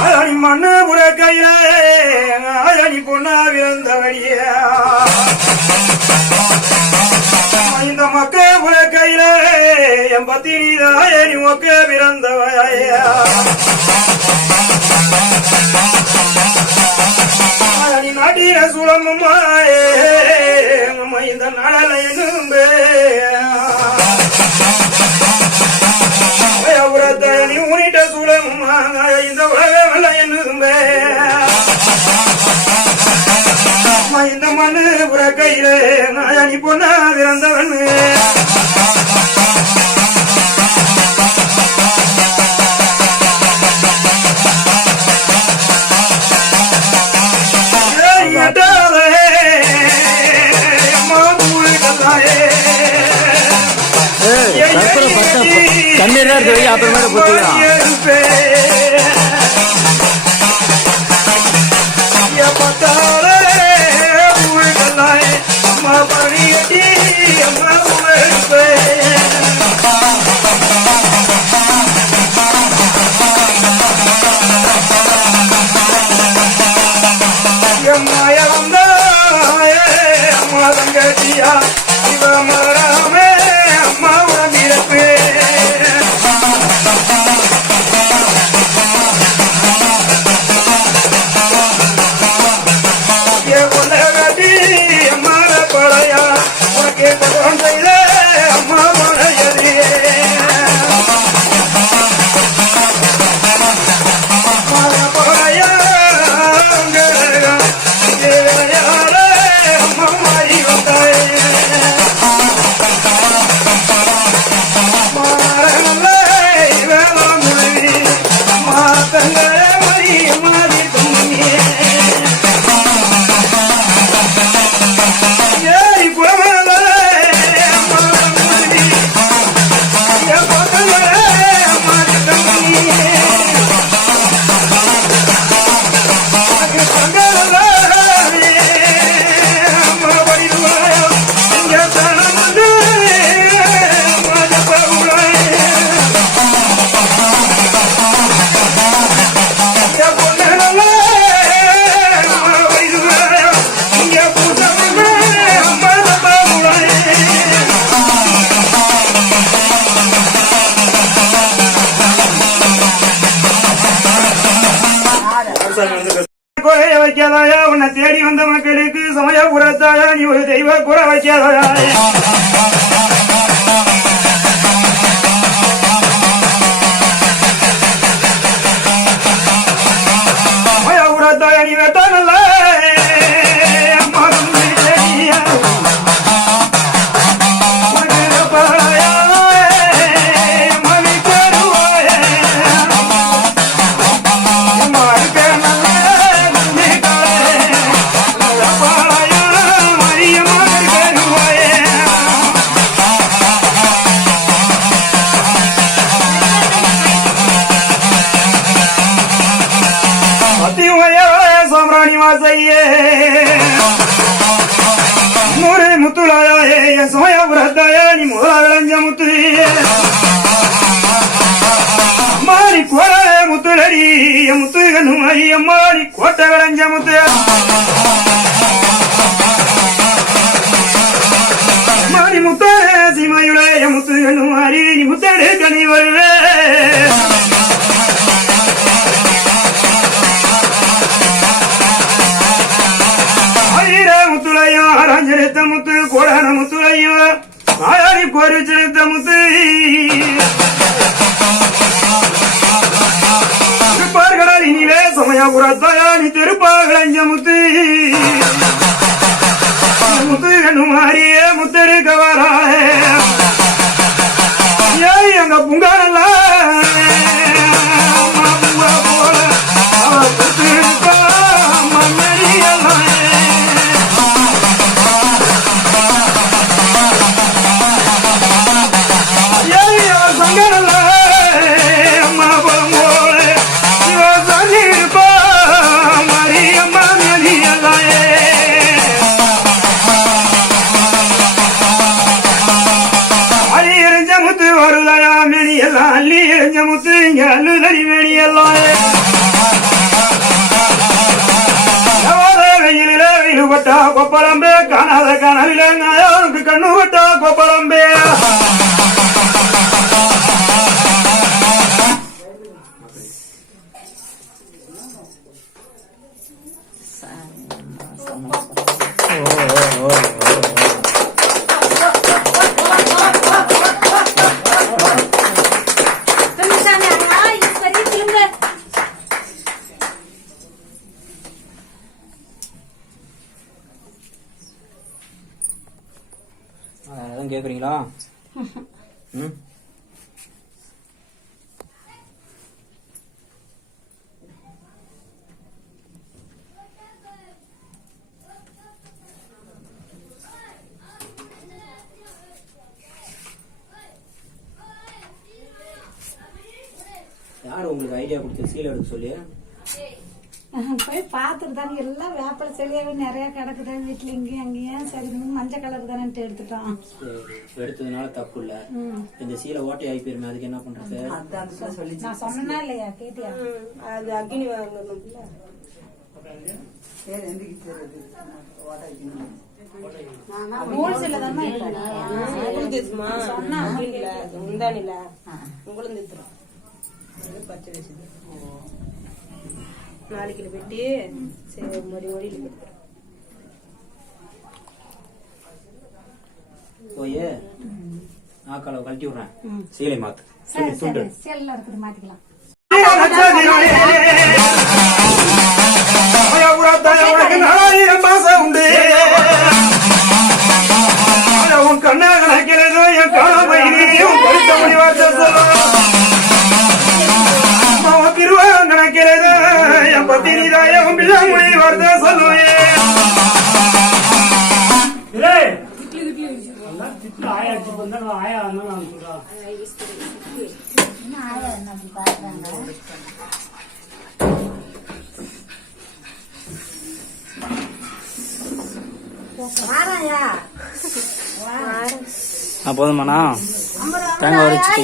அழனி மண்ணு புற கையில அழனி பொண்ணா விழுந்தவடிய இந்த மக்க புற கையில என் பத்திரிதாயனி ஒக்க பிறந்தவய அழனி நாட்டிய சுழம்மாயே இந்த நடலை எங்கும்பே நீ உனிட்ட சூழம் இந்த உலக என்னும்பே இந்த மண்ணு புற கையில நாயனி பொண்ணா பிறந்தவன் கண்ணீர் சொல்லி அப்புறமேல போட்டுக்கலாம் குறைய வைக்காதாயா உன்னை தேடி வந்த மக்களுக்கு சமய புறத்தாயா நீ ஒரு தெய்வ குறை வைக்காதாயா சமய புறத்தாயா நீ வெட்ட நல்ல நூறு முத்துளாயே சமயபுரத்தாயா நீ முதலா விளைஞ்ச முத்து அம்மாடி கோர முத்துலடி முத்து கண்ணுமாரி அம்மாடி கோட்டை விளைஞ்ச முத்து அம்மாடி முத்த சீமையுடைய முத்து கண்ணுமாரி நீ முத்தடு கனி வருவே அரஞ்செடுத்த முத்து கோடான முத்துலையோ ஆயாடி பொறிச்செடுத்த முத்து திருப்பார்கடலினிலே சமயபுரத்தாயாடி திருப்பாகலஞ்ச முத்து முத்து கண்ணுமாரியே முத்தெடுக்க வராளே ஏய் அங்க புங்கானல்ல போல மன்னரியெல்லாம் வருதயா மெனியல்ல நாவில நாயாவுக்கு கண்ணு விட்டா கோப்பளம்பே அதான் கேக்குறீங்களா? ம் யார் உங்களுக்கு ஐடியா கொடுத்து சீலை எடுக்க சொல்லி? போய் பார்த்துட்டு தானே எல்லாம் வேப்பலை செடியாவே நிறைய கிடக்குது வீட்டுல இங்கேயும் அங்கேயும். சரி மஞ்சள் கலர் தானே எடுத்துட்டோம். எடுத்ததுனால தப்பு இல்ல. இந்த சீலை ஓட்டை ஆகி போயிருமே, அதுக்கு என்ன பண்றது? நான் சொன்னா இல்லையா, கேட்டியா? அது அக்னி வாங்கணும்ல. ஹோல்சேல தானே சொன்னா இல்ல உண்டானில உங்களும் தித்துறோம். பச்சை வச்சுது நாளைக்கு வெட்டி சரி மடி ஓடியில் போயே நாக்கால கழட்டி விடுறேன். சீலை மாத்து. சரி சரி செல்ல இருக்குது மாத்திக்கலாம். உண்டு உன் கண்ணா கணக்கிறதோ என் காணமையும் படித்த முடிவார்த்தை சொல்லுவான் திருவாங்க கணக்கிறதோ என் பத்தினிதாயும் பிள்ளை மொழி வார்த்தை சொல்லுவேன். வாராயா போதுமாண்ணா தேங்காய் வரைச்சு